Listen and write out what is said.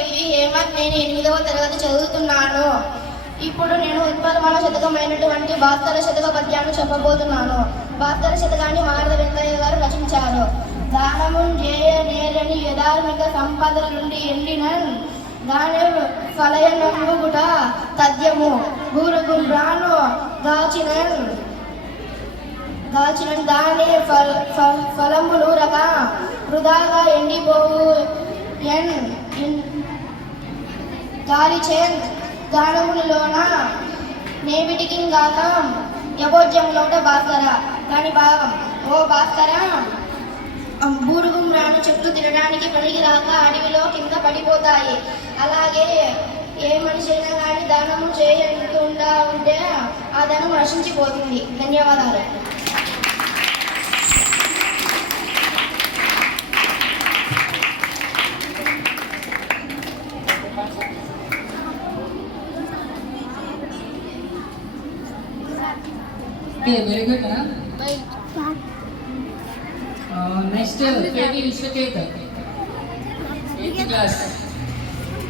MV Hemant. నేను 8వ తరగతి చదువుతున్నాను. ఇప్పుడు నేను ఉత్పలమాల శతకమైనటువంటి భాస్కర శతక పద్యాన్ని చెప్పబోతున్నాను. భాస్కర శతకాన్ని మారద వెంకయ్య గారు రచించారు. దానము జేయ నేరని యధార్మిక సంపదల నుండి ఎండిన దాని ఫలయనంబుట తథ్యము గురుగుండ్రాను దాచిన దాని ఫలములు రక వృధాగా ఎండిపోవు గాలిచేన్ గానములలోన నేమిటికి గాక యభోజ్యములోట భాస్కర. దాని భాగం: ఓ భాస్కర, బూరుగుం రాను చెట్లు తినడానికి పనికి రాక అడవిలో కింద పడిపోతాయి. అలాగే ఏ మనిషి అయినా కానీ దానము చేయకుండా ఉంటే ఆ ధనం నశించిపోతుంది. ధన్యవాదాలు. Okay, very good. Next, KV Vishwaketan, 8th class.